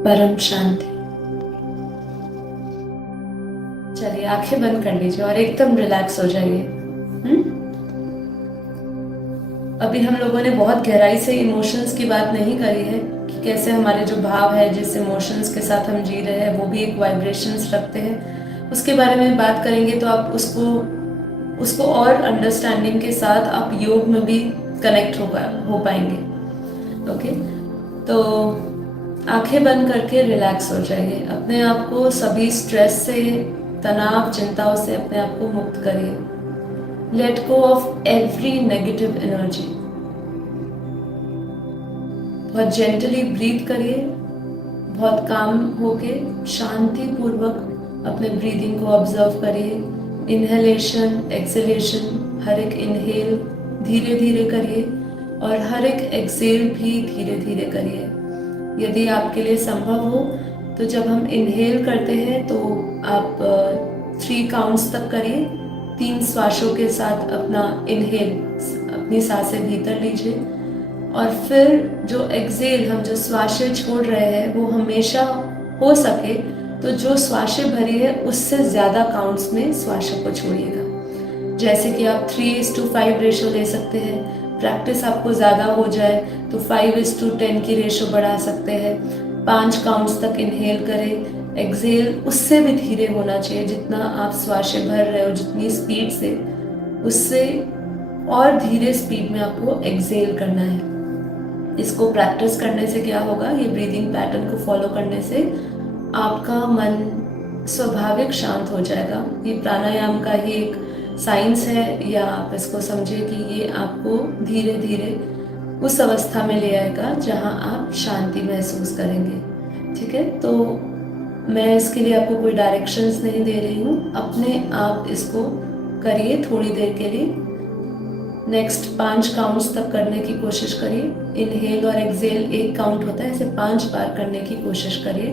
परम शांति। चलिए आंखें बंद कर लीजिए और एकदम रिलैक्स हो जाइए। अभी हम लोगों ने बहुत गहराई से इमोशंस की बात नहीं करी है कि कैसे हमारे जो भाव है, जिस इमोशंस के साथ हम जी रहे हैं, वो भी एक वाइब्रेशंस रखते हैं। उसके बारे में बात करेंगे तो आप उसको उसको और अंडरस्टैंडिंग के साथ आप योग में भी कनेक्ट हो पाएंगे। ओके, तो आंखें बंद करके रिलैक्स हो जाइए। अपने आप को सभी स्ट्रेस से, तनाव, चिंताओं से अपने आप को मुक्त करिए। Let go of every negative energy. बहुत जेंटली ब्रीथ करिए, बहुत काम होके शांति पूर्वक अपने ब्रीदिंग को ऑब्जर्व करिए। इनहेलेशन, एक्सहेलेशन, हर एक इनहेल धीरे धीरे करिए और हर एक एक्सहेल भी धीरे धीरे करिए। यदि आपके लिए संभव हो तो जब हम इनहेल करते हैं तो आप 3 काउंट्स तक करिए। 3 श्वासों के साथ अपना इनहेल, अपनी सांसें भीतर लीजिए और फिर जो एक्सहेल, हम जो श्वासें छोड़ रहे हैं, वो हमेशा हो सके तो जो श्वासें भरी है उससे ज़्यादा काउंट्स में श्वासों को छोड़िएगा। जैसे कि आप 3:5 रेशो ले सकते हैं। प्रैक्टिस आपको ज़्यादा हो जाए तो 5:10 की रेशो बढ़ा सकते हैं। 5 काउंट्स तक इनहेल करें। एक्सहेल उससे भी धीरे होना चाहिए, जितना आप श्वासें भर रहे हो, जितनी स्पीड से, उससे और धीरे स्पीड में आपको एक्सहेल करना है। इसको प्रैक्टिस करने से क्या होगा, ये ब्रीदिंग पैटर्न को फॉलो करने से आपका मन स्वाभाविक शांत हो जाएगा। ये प्राणायाम का ही एक साइंस है, या आप इसको समझिए कि ये आपको धीरे धीरे उस अवस्था में ले आएगा जहां आप शांति महसूस करेंगे। ठीक है, तो मैं इसके लिए आपको कोई डायरेक्शंस नहीं दे रही हूँ, अपने आप इसको करिए थोड़ी देर के लिए। नेक्स्ट 5 काउंट्स तक करने की कोशिश करिए। इनहेल और एक्सहेल 1 काउंट होता है, ऐसे 5 बार करने की कोशिश करिए।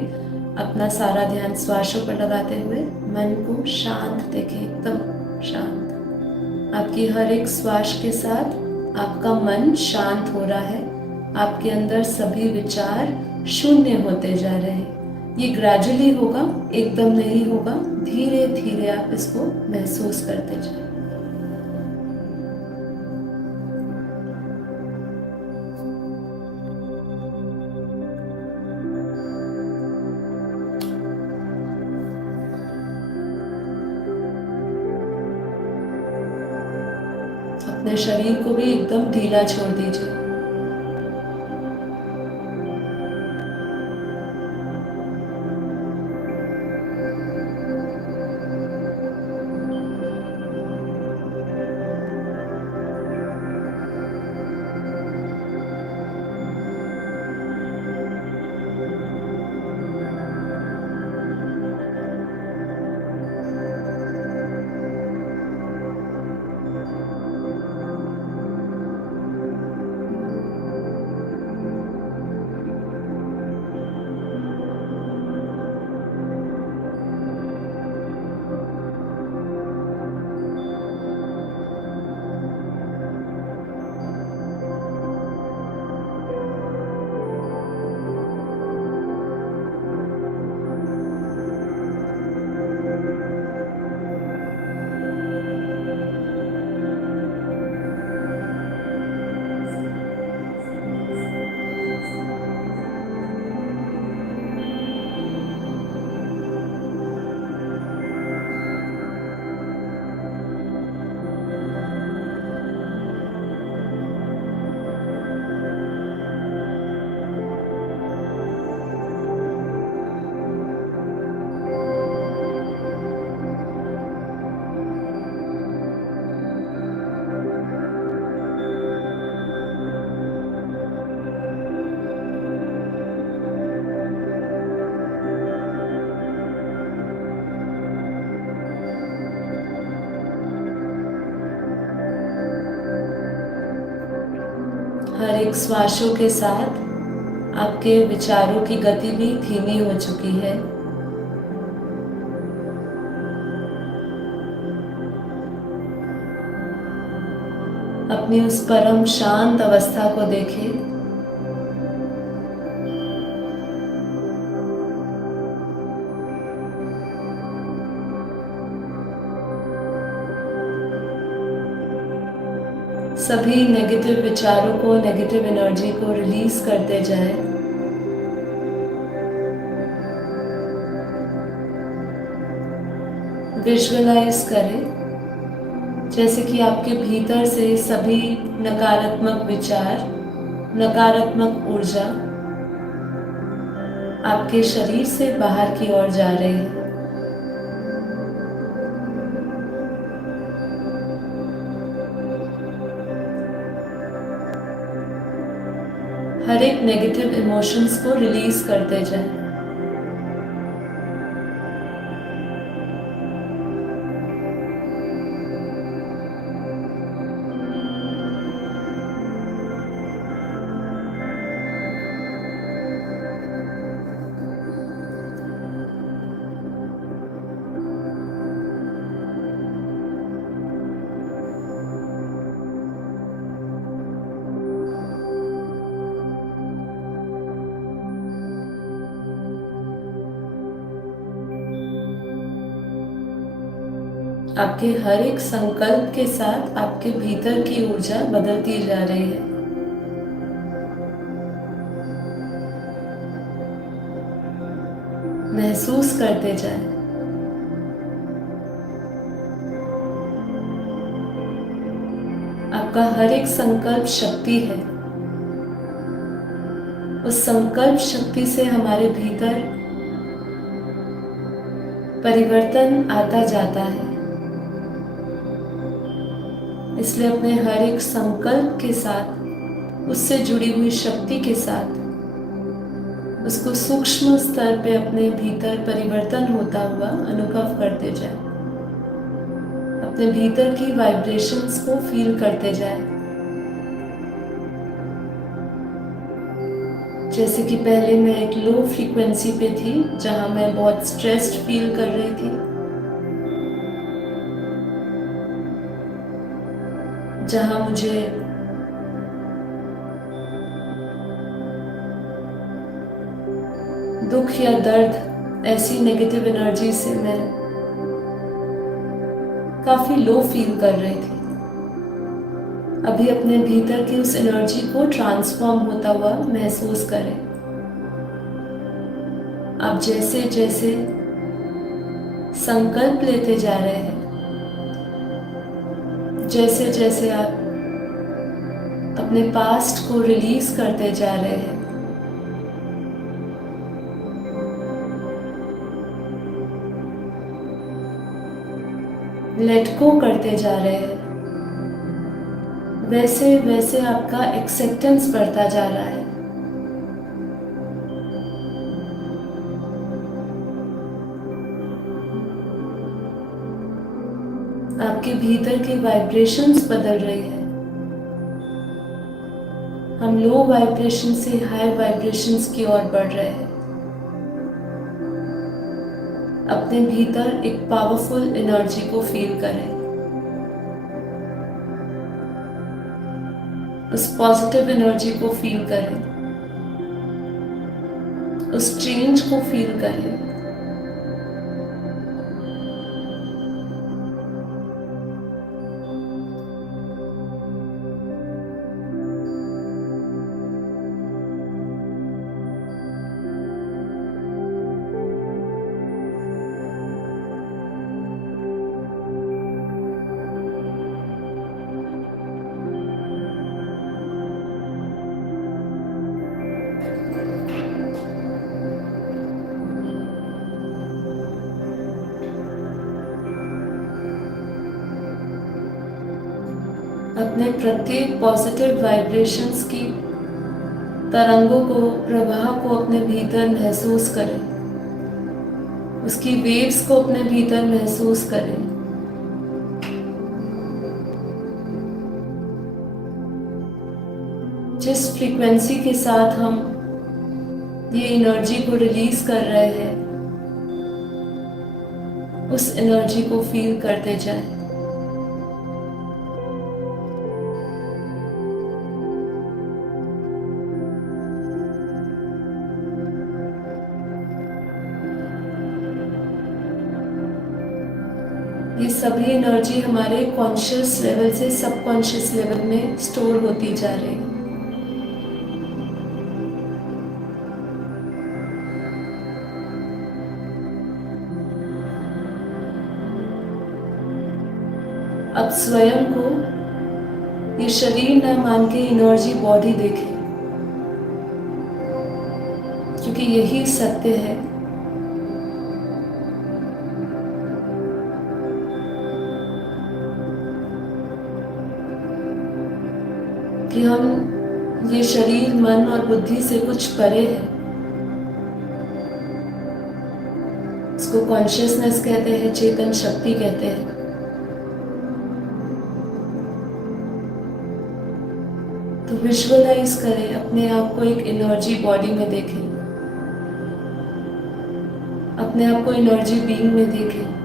अपना सारा ध्यान श्वासों पर लगाते हुए मन को शांत देखें, एकदम शांत। आपकी हर एक श्वास के साथ आपका मन शांत हो रहा है। आपके अंदर सभी विचार शून्य होते जा रहे हैं। ये ग्रेजुअली होगा, एकदम नहीं होगा। धीरे धीरे आप इसको महसूस करते जाए। अपने शरीर को भी एकदम ढीला छोड़ दीजिए। हर एक श्वासों के साथ आपके विचारों की गति भी धीमी हो चुकी है। अपनी उस परम शांत अवस्था को देखें। सभी नेगेटिव विचारों को, नेगेटिव एनर्जी को रिलीज करते जाएं। विजुअलाइज करें जैसे कि आपके भीतर से सभी नकारात्मक विचार, नकारात्मक ऊर्जा आपके शरीर से बाहर की ओर जा रही है। हर एक नेगेटिव इमोशंस को रिलीज करते जाएं। आपके हर एक संकल्प के साथ आपके भीतर की ऊर्जा बदलती जा रही है। महसूस करते जाएं। आपका हर एक संकल्प शक्ति है। उस संकल्प शक्ति से हमारे भीतर परिवर्तन आता जाता है। इसलिए अपने हर एक संकल्प के साथ, उससे जुड़ी हुई शक्ति के साथ, उसको सूक्ष्म स्तर पे अपने भीतर परिवर्तन होता हुआ अनुभव करते जाएं। अपने भीतर की वाइब्रेशंस को फील करते जाएं। जैसे कि पहले मैं एक लो फ्रीक्वेंसी पे थी, जहां मैं बहुत स्ट्रेस्ड फील कर रही थी, जहां मुझे दुख या दर्द, ऐसी नेगेटिव एनर्जी से मैं काफी लो फील कर रही थी। अभी अपने भीतर की उस एनर्जी को ट्रांसफॉर्म होता हुआ महसूस करें। आप जैसे जैसे संकल्प लेते जा रहे हैं, जैसे जैसे आप अपने पास्ट को रिलीज करते जा रहे हैं, लेट गो करते जा रहे हैं, वैसे वैसे आपका एक्सेप्टेंस बढ़ता जा रहा है। आपके भीतर की वाइब्रेशंस बदल रही है। हम लो वाइब्रेशन से हाई वाइब्रेशंस की ओर बढ़ रहे हैं। अपने भीतर एक पावरफुल एनर्जी को फील करें। उस पॉजिटिव एनर्जी को फील करें। उस चेंज को फील करें। अपने प्रत्येक पॉजिटिव वाइब्रेशंस की तरंगों को, प्रवाह को अपने भीतर महसूस करें। उसकी वेव्स को अपने भीतर महसूस करें। जिस फ्रीक्वेंसी के साथ हम ये एनर्जी को रिलीज कर रहे हैं, उस एनर्जी को फील करते जाएं। ये सभी एनर्जी हमारे कॉन्शियस लेवल से सबकॉन्शियस लेवल में स्टोर होती जा रही है। अब स्वयं को ये शरीर न मान के एनर्जी बॉडी देखें, क्योंकि यही सत्य है। कि हम ये शरीर मन और बुद्धि से कुछ परे है। इसको कॉन्शियसनेस कहते हैं, चेतन शक्ति कहते हैं। तो विजुअलाइज करें, अपने आप को एक एनर्जी बॉडी में देखें, अपने आप को एनर्जी बीइंग में देखें।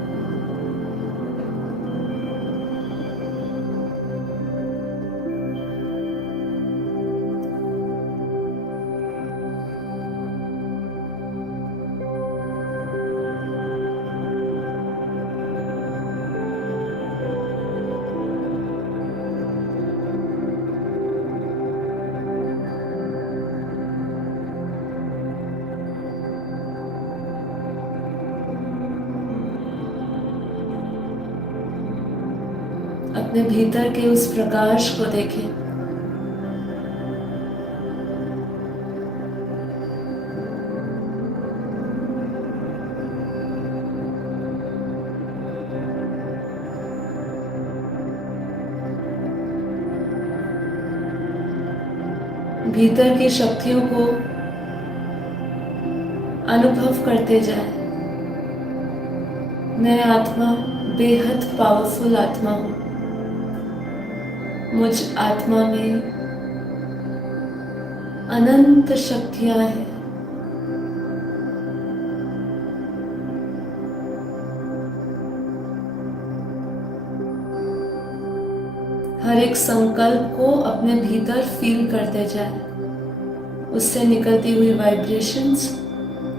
अपने भीतर के उस प्रकाश को देखें। भीतर की शक्तियों को अनुभव करते जाएं। मैं आत्मा बेहद पावरफुल आत्मा हूँ। मुझ आत्मा में अनंत शक्तियां हैं। हर एक संकल्प को अपने भीतर फील करते जाएं। उससे निकलती हुई वाइब्रेशंस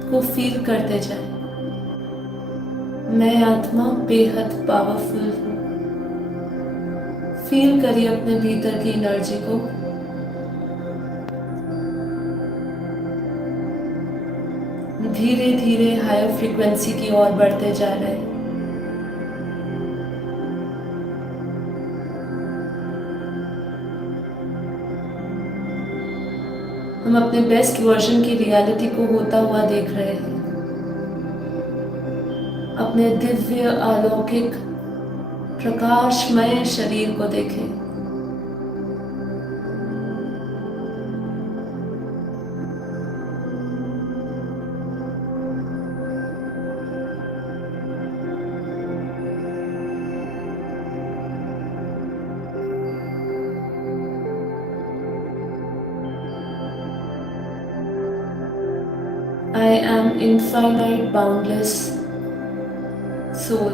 को फील करते जाएं। मैं आत्मा बेहद पावरफुल हूँ। फील करिए अपने भीतर की एनर्जी को। धीरे धीरे हायर फ्रीक्वेंसी की ओर बढ़ते जा रहे हैं। हम अपने बेस्ट वर्जन की रियलिटी को होता हुआ देख रहे हैं। अपने दिव्य अलौकिक प्रकाशमय शरीर को देखें। I am infinite boundless soul.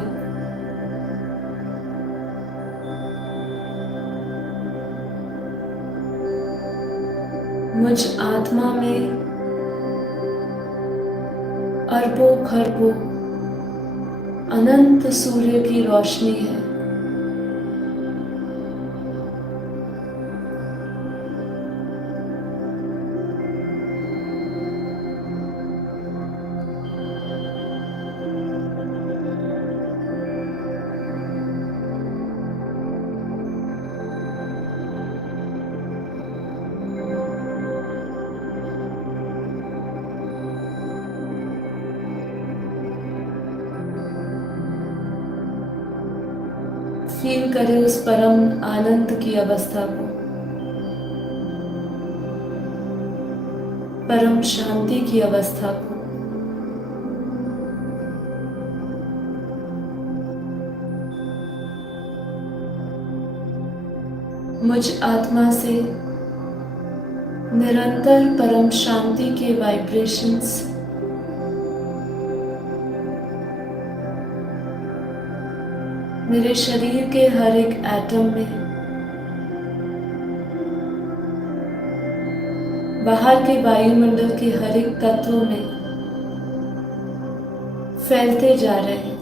मुझ आत्मा में अरबों खरबों अनंत सूर्य की रोशनी है। फील करें उस परम आनंद की अवस्था को, परम शांति की अवस्था को। मुझ आत्मा से निरंतर परम शांति के वाइब्रेशंस मेरे शरीर के हर एक एटम में, बाहर के वायुमंडल के हर एक तत्व में फैलते जा रहे हैं।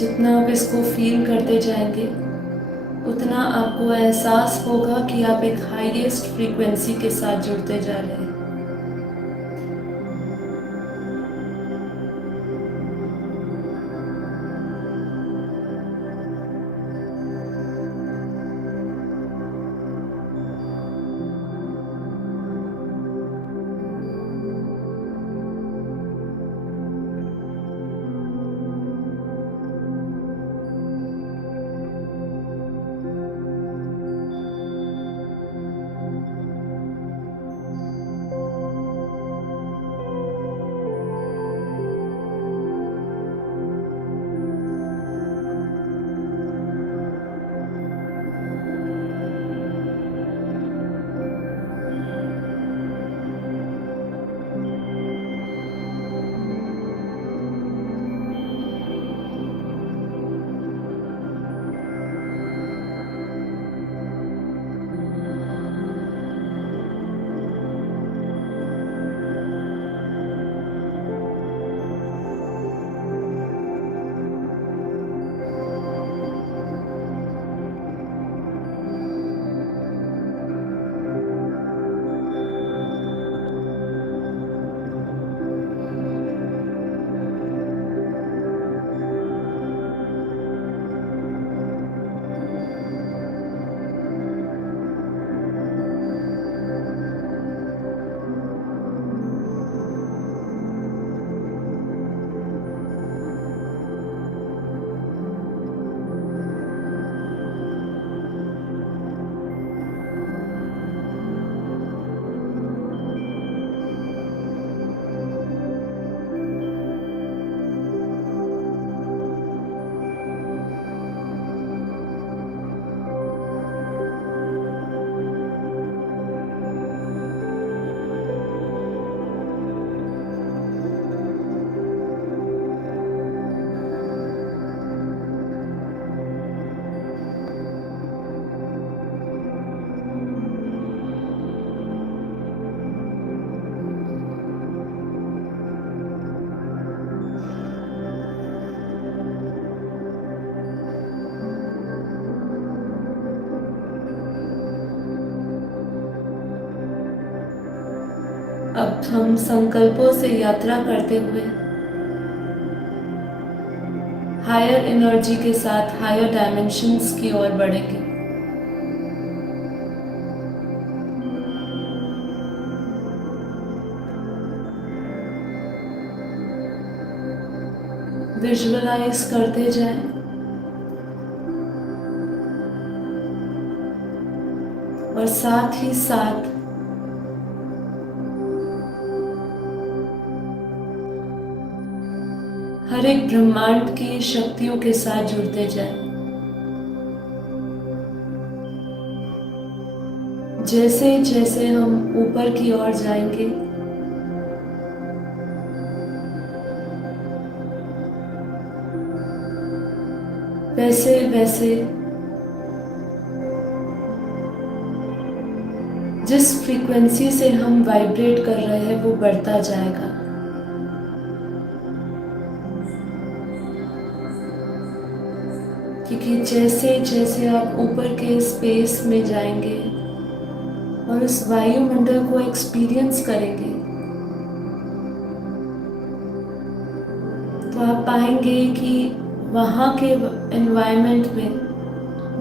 जितना आप इसको फील करते जाएंगे उतना आपको एहसास होगा कि आप एक हाईएस्ट फ्रीक्वेंसी के साथ जुड़ते जा रहे हैं। अब हम संकल्पों से यात्रा करते हुए हायर एनर्जी के साथ हायर डायमेंशंस की ओर बढ़ेंगे। विजुअलाइज करते जाएं और साथ ही साथ हर एक ब्रह्मांड की शक्तियों के साथ जुड़ते जाएं। जैसे जैसे हम ऊपर की ओर जाएंगे वैसे वैसे जिस फ्रीक्वेंसी से हम वाइब्रेट कर रहे हैं वो बढ़ता जाएगा। क्योंकि जैसे जैसे आप ऊपर के स्पेस में जाएंगे और उस वायुमंडल को एक्सपीरियंस करेंगे तो आप पाएंगे कि वहाँ के एनवायरनमेंट में,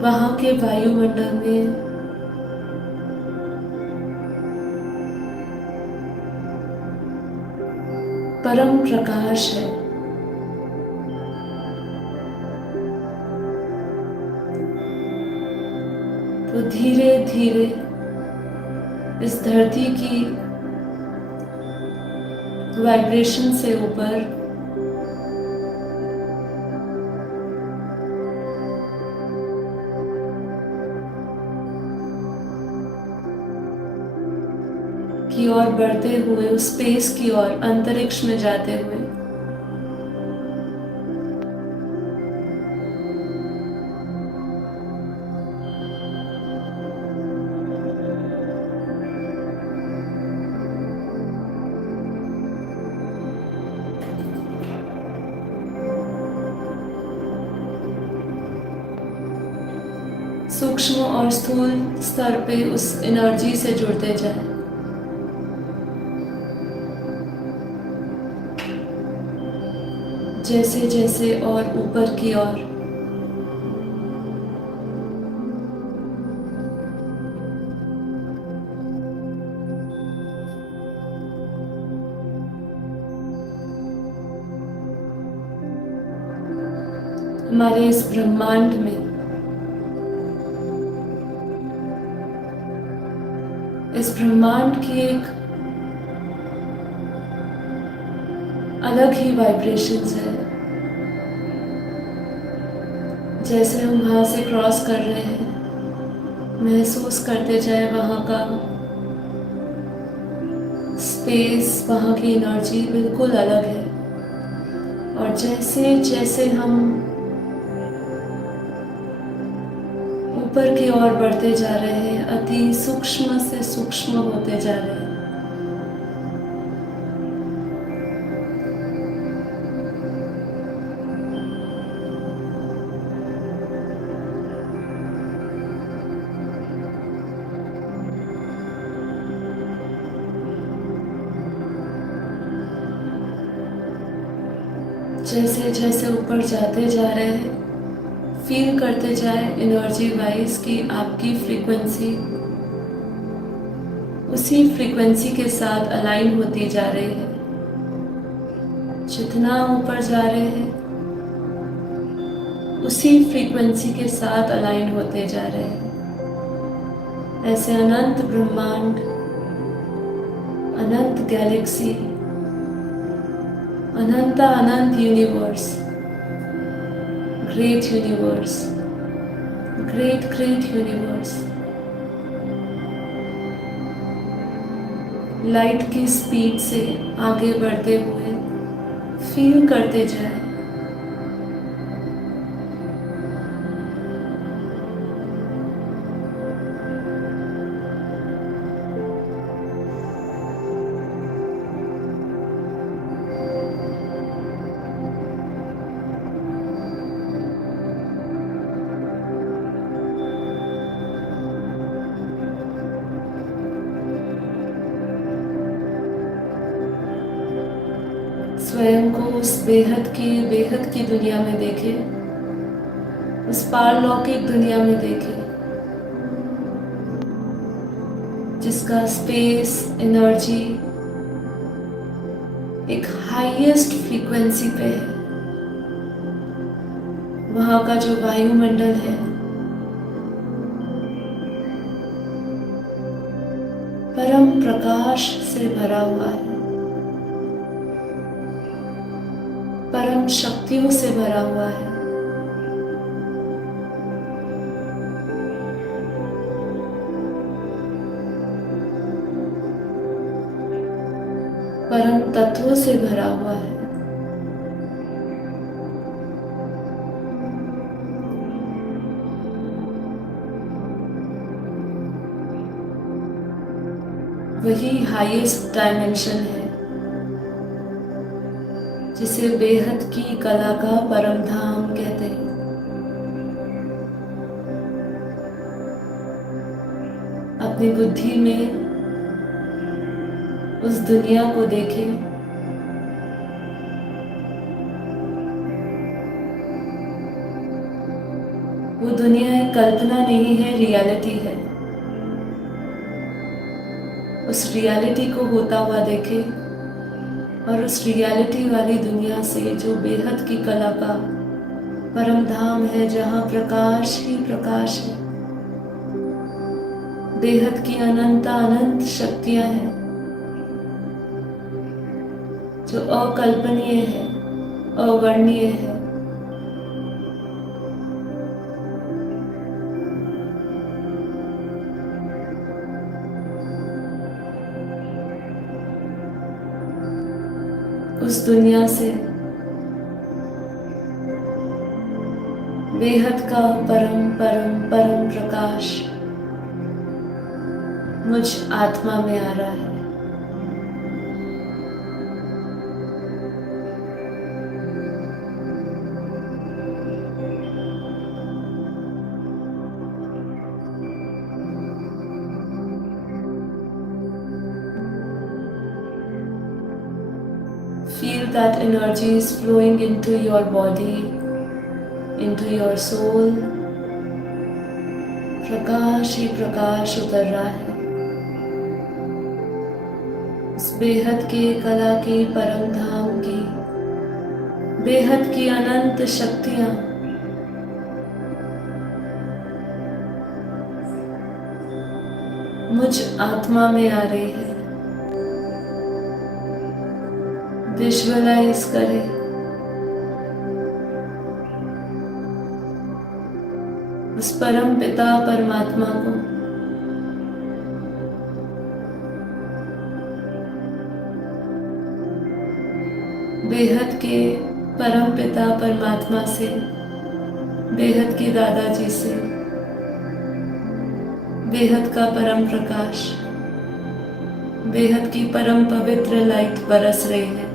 वहाँ के वायुमंडल में परम प्रकाश है। तो धीरे धीरे इस धरती की वाइब्रेशन से ऊपर की ओर बढ़ते हुए, उस स्पेस की ओर, अंतरिक्ष में जाते हुए सूक्ष्म और स्थूल स्तर पे उस एनर्जी से जुड़ते जाएं। जैसे जैसे और ऊपर की ओर। हमारे इस ब्रह्मांड में, इस ब्रह्मांड की एक अलग ही वाइब्रेशंस है। जैसे हम वहाँ से क्रॉस कर रहे हैं, महसूस करते जाए वहाँ का स्पेस, वहाँ की एनर्जी बिल्कुल अलग है। और जैसे जैसे हम ऊपर की ओर बढ़ते जा रहे हैं, अति सूक्ष्म से सूक्ष्म होते जा रहे हैं। जैसे जैसे ऊपर जाते जा रहे हैं, फील करते जाए एनर्जी वाइज कि आपकी फ्रीक्वेंसी उसी फ्रीक्वेंसी के साथ अलाइन होती जा रही है। जितना ऊपर जा रहे हैं, उसी फ्रीक्वेंसी के साथ अलाइन होते जा रहे हैं। ऐसे अनंत ब्रह्मांड, अनंत गैलेक्सी, अनंत अनंत universe, great universe, great great universe, light की स्पीड से आगे बढ़ते हुए फील करते जाए। स्वयं को उस बेहद की दुनिया में देखे, उस पारलौकिक दुनिया में देखे, जिसका स्पेस, एनर्जी एक हाईएस्ट फ्रीक्वेंसी पे है। वहाँ का जो वायुमंडल है, परम प्रकाश से भरा हुआ है, परम शक्तियों से भरा हुआ है। परम तत्वों से भरा हुआ है। वही हाईएस्ट डायमेंशन है जिसे बेहद की कला का परम धाम कहते हैं। अपनी बुद्धि में उस दुनिया को देखें, वो दुनिया एक कल्पना नहीं है, रियलिटी है। उस रियलिटी को होता हुआ देखें और उस रियलिटी वाली दुनिया से, जो बेहद की कला का परम धाम है, जहाँ प्रकाश ही प्रकाश है, बेहद की अनंत अनंत शक्तियां हैं जो अकल्पनीय है, अवर्णनीय है। उस दुनिया से बेहद का परम परम परम प्रकाश मुझ आत्मा में आ रहा है। Feel that energy is flowing into your body, into your soul. प्रकाश ही प्रकाश उतर रहा है उस बेहद की कला की, परम धाम की, बेहद की अनंत शक्तियां मुझ आत्मा में आ रही है। विजुअलाइज करें उस परम पिता परमात्मा को, बेहद के परम पिता परमात्मा से, बेहद के दादाजी से, बेहद का परम प्रकाश, बेहद की परम पवित्र लाइट बरस रही है।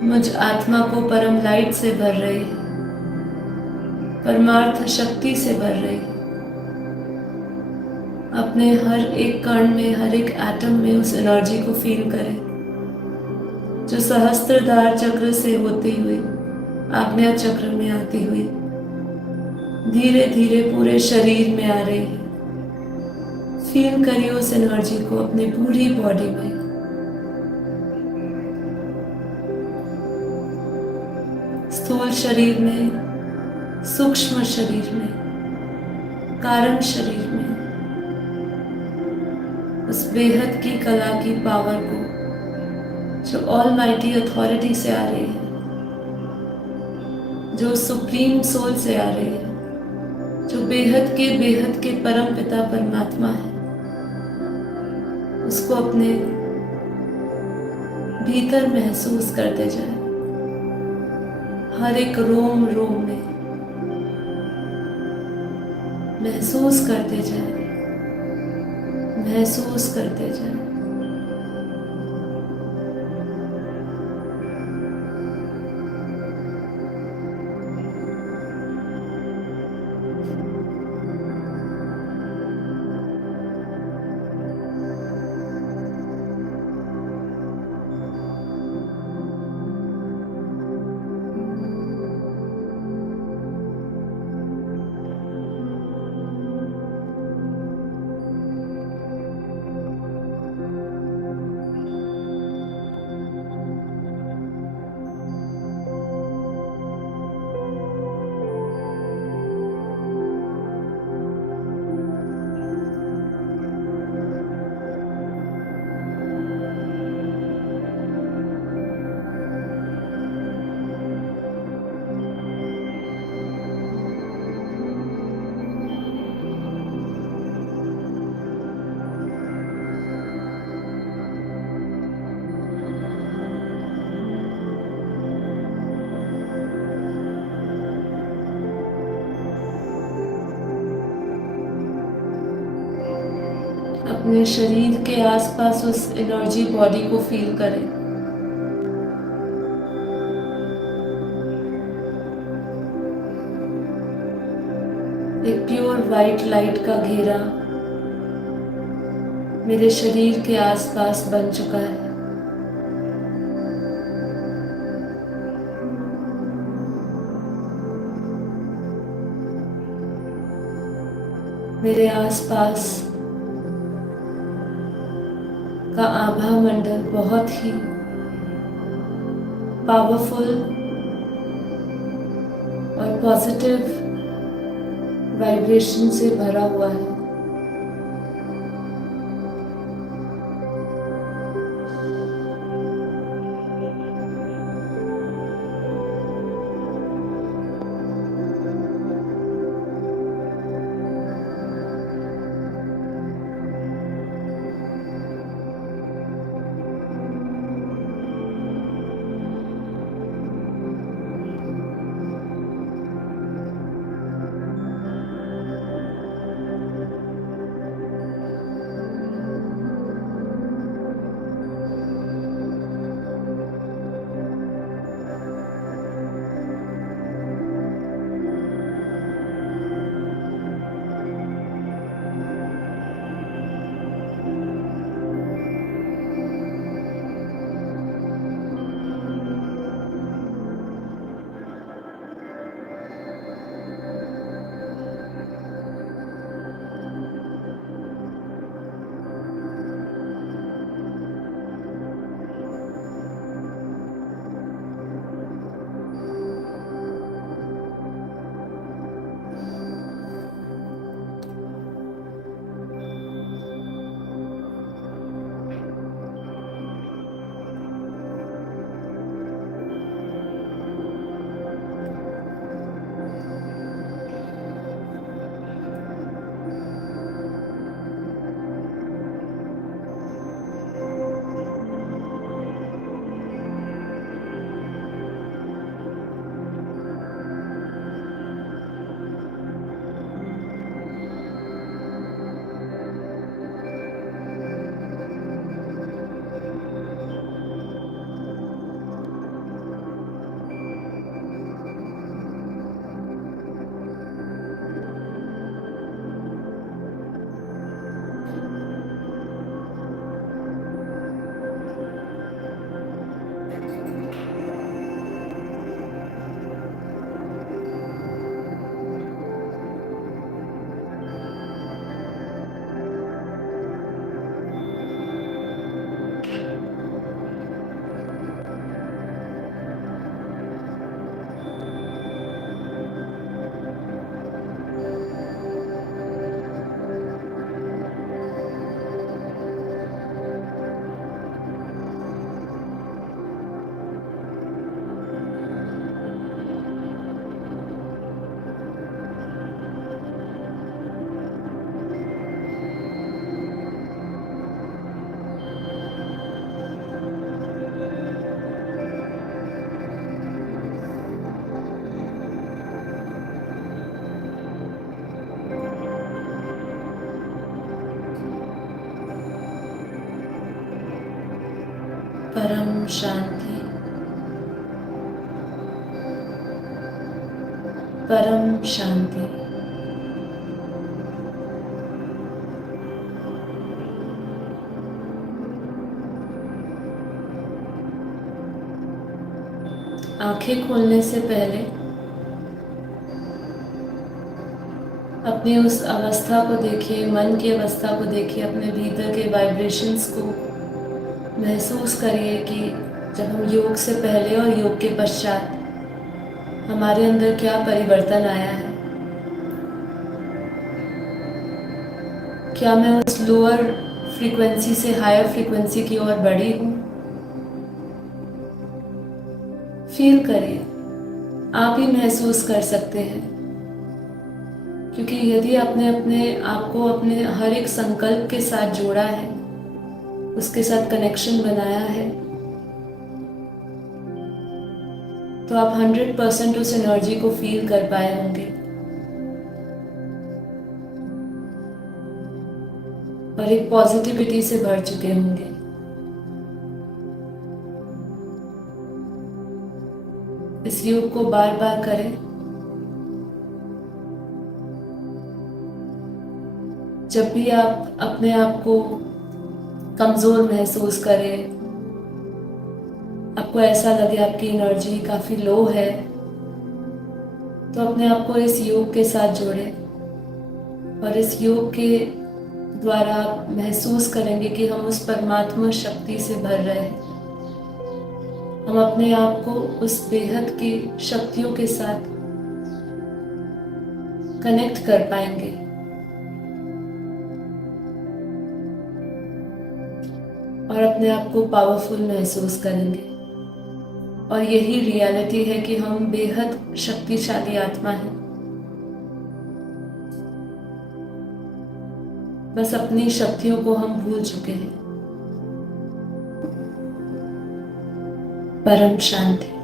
मुझ आत्मा को परम लाइट से भर रही है, परमार्थ शक्ति से भर रही है। अपने हर एक कण में, हर एक एटम में उस एनर्जी को फील करें जो सहस्त्रधार चक्र से होती हुई आज्ञा चक्र में आती हुई धीरे धीरे पूरे शरीर में आ रही है। फील करिए उस एनर्जी को अपनी पूरी बॉडी में। स्थूल शरीर में, सूक्ष्म शरीर में, कारण शरीर में, उस बेहद की कला की पावर को जो ऑलमाइटी अथॉरिटी से आ रही है, जो सुप्रीम सोल से आ रही है, जो बेहद के परम पिता परमात्मा है, उसको अपने भीतर महसूस करते जाए। हर एक रोम रोम में महसूस करते जाए, महसूस करते जाए। अपने शरीर के आसपास उस एनर्जी बॉडी को फील करें। एक प्योर वाइट लाइट का घेरा मेरे शरीर के आसपास बन चुका है। मेरे आसपास का आभा मंडल बहुत ही पावरफुल और पॉजिटिव वाइब्रेशन से भरा हुआ है। परम शांति, परम शांति। आंखें खोलने से पहले अपनी उस अवस्था को देखिए, मन की अवस्था को देखिए, अपने भीतर के वाइब्रेशंस को महसूस करिए कि जब हम योग से पहले और योग के पश्चात हमारे अंदर क्या परिवर्तन आया है। क्या मैं उस लोअर फ्रीक्वेंसी से हायर फ्रीक्वेंसी की ओर बढ़ी हूँ? फील करिए, आप ही महसूस कर सकते हैं, क्योंकि यदि आपने अपने आप को अपने हर एक संकल्प के साथ जोड़ा है, उसके साथ कनेक्शन बनाया है, तो आप 100% उस एनर्जी को फील कर पाए होंगे और एक पॉजिटिविटी से भर चुके होंगे। इस योग को बार बार करें। जब भी आप अपने आप को कमज़ोर महसूस करें, आपको ऐसा लगे आपकी एनर्जी काफ़ी लो है, तो अपने आप को इस योग के साथ जोड़ें और इस योग के द्वारा आप महसूस करेंगे कि हम उस परमात्मा शक्ति से भर रहे हैं। हम अपने आप को उस बेहद की शक्तियों के साथ कनेक्ट कर पाएंगे और अपने आप को पावरफुल महसूस करेंगे। और यही रियलिटी है कि हम बेहद शक्तिशाली आत्मा हैं। बस अपनी शक्तियों को हम भूल चुके हैं। परम शांति।